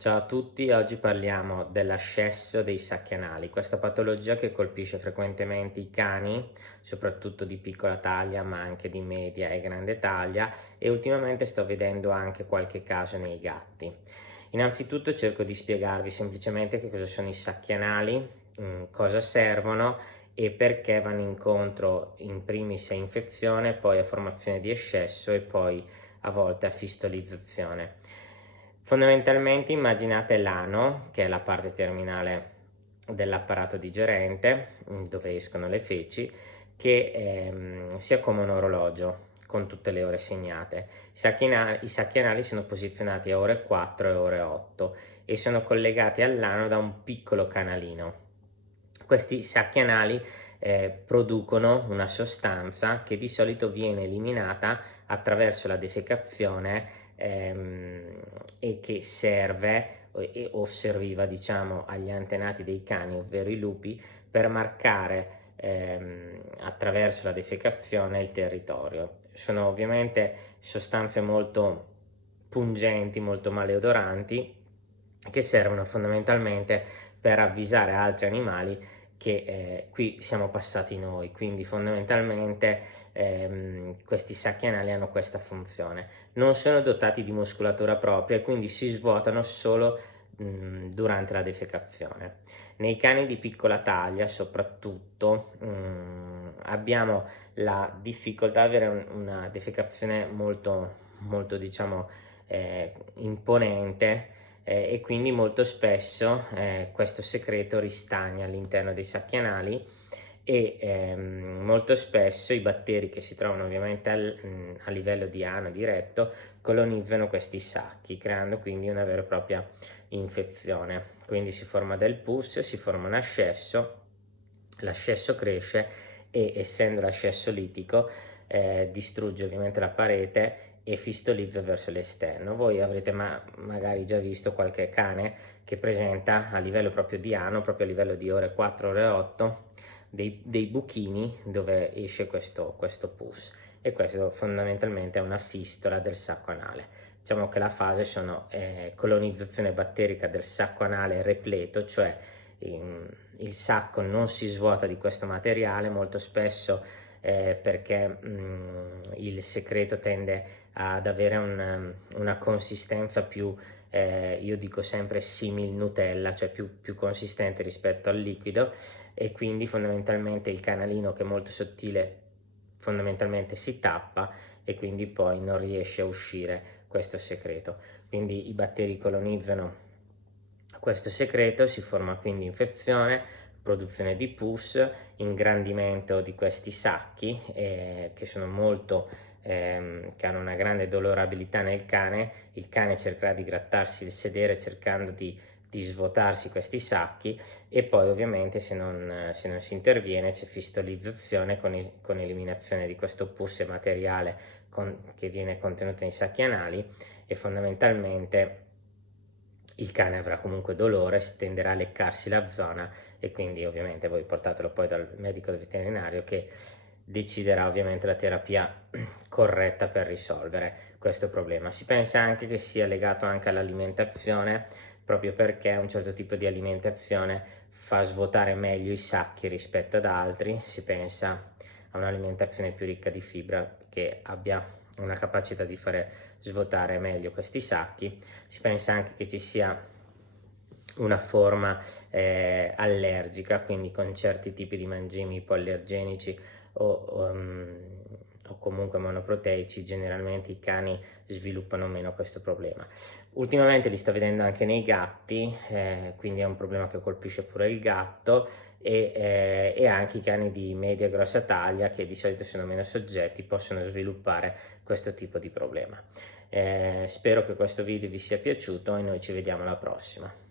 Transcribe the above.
Ciao a tutti, oggi parliamo dell'ascesso dei sacchi anali, questa patologia che colpisce frequentemente i cani, soprattutto di piccola taglia, ma anche di media e grande taglia, e ultimamente sto vedendo anche qualche caso nei gatti. Innanzitutto cerco di spiegarvi semplicemente che cosa sono i sacchi anali, cosa servono e perché vanno incontro in primis a infezione, poi a formazione di ascesso e poi a volte a fistolizzazione. Fondamentalmente immaginate l'ano, che è la parte terminale dell'apparato digerente, dove escono le feci, che sia come un orologio con tutte le ore segnate. I sacchi anali sono posizionati a ore 4 e ore 8 e sono collegati all'ano da un piccolo canalino. Questi sacchi anali producono una sostanza che di solito viene eliminata attraverso la defecazione e che serve o serviva, diciamo, agli antenati dei cani, ovvero i lupi, per marcare attraverso la defecazione il territorio. Sono ovviamente sostanze molto pungenti, molto maleodoranti, che servono fondamentalmente per avvisare altri animali che qui siamo passati noi, quindi fondamentalmente questi sacchi anali hanno questa funzione. Non sono dotati di muscolatura propria e quindi si svuotano solo durante la defecazione. Nei cani di piccola taglia soprattutto abbiamo la difficoltà di avere una defecazione molto diciamo imponente, e quindi molto spesso questo secreto ristagna all'interno dei sacchi anali e molto spesso i batteri che si trovano ovviamente a livello di ano diretto colonizzano questi sacchi, creando quindi una vera e propria infezione. Quindi si forma del pus, si forma un ascesso, l'ascesso cresce e essendo l'ascesso litico distrugge ovviamente la parete e fistolizza verso l'esterno. Voi avrete magari già visto qualche cane che presenta a livello proprio di ano, proprio a livello di ore 4, ore 8, dei buchini dove esce questo pus, e questo fondamentalmente è una fistola del sacco anale. Diciamo che la fase sono colonizzazione batterica del sacco anale repleto, cioè il sacco non si svuota di questo materiale molto spesso perché il secreto tende ad avere una consistenza più, io dico sempre simil Nutella, cioè più consistente rispetto al liquido, e quindi fondamentalmente il canalino, che è molto sottile, fondamentalmente si tappa e quindi poi non riesce a uscire questo secreto. Quindi i batteri colonizzano questo secreto, si forma quindi infezione, produzione di pus, ingrandimento di questi sacchi che sono che hanno una grande dolorabilità nel cane. Il cane cercherà di grattarsi il sedere cercando di svuotarsi questi sacchi, e poi ovviamente se non si interviene c'è fistolizzazione con eliminazione di questo pus e materiale che viene contenuto nei sacchi anali, e fondamentalmente il cane avrà comunque dolore, si tenderà a leccarsi la zona, e quindi ovviamente voi portatelo poi dal medico veterinario che deciderà ovviamente la terapia corretta per risolvere questo problema. Si pensa anche che sia legato anche all'alimentazione, proprio perché un certo tipo di alimentazione fa svuotare meglio i sacchi rispetto ad altri. Si pensa a un'alimentazione più ricca di fibra che abbia una capacità di fare svuotare meglio questi sacchi. Si pensa anche che ci sia una forma allergica, quindi con certi tipi di mangimi ipoallergenici o comunque monoproteici, generalmente i cani sviluppano meno questo problema. Ultimamente li sto vedendo anche nei gatti, quindi è un problema che colpisce pure il gatto, e anche i cani di media e grossa taglia, che di solito sono meno soggetti, possono sviluppare questo tipo di problema. Spero che questo video vi sia piaciuto e noi ci vediamo alla prossima.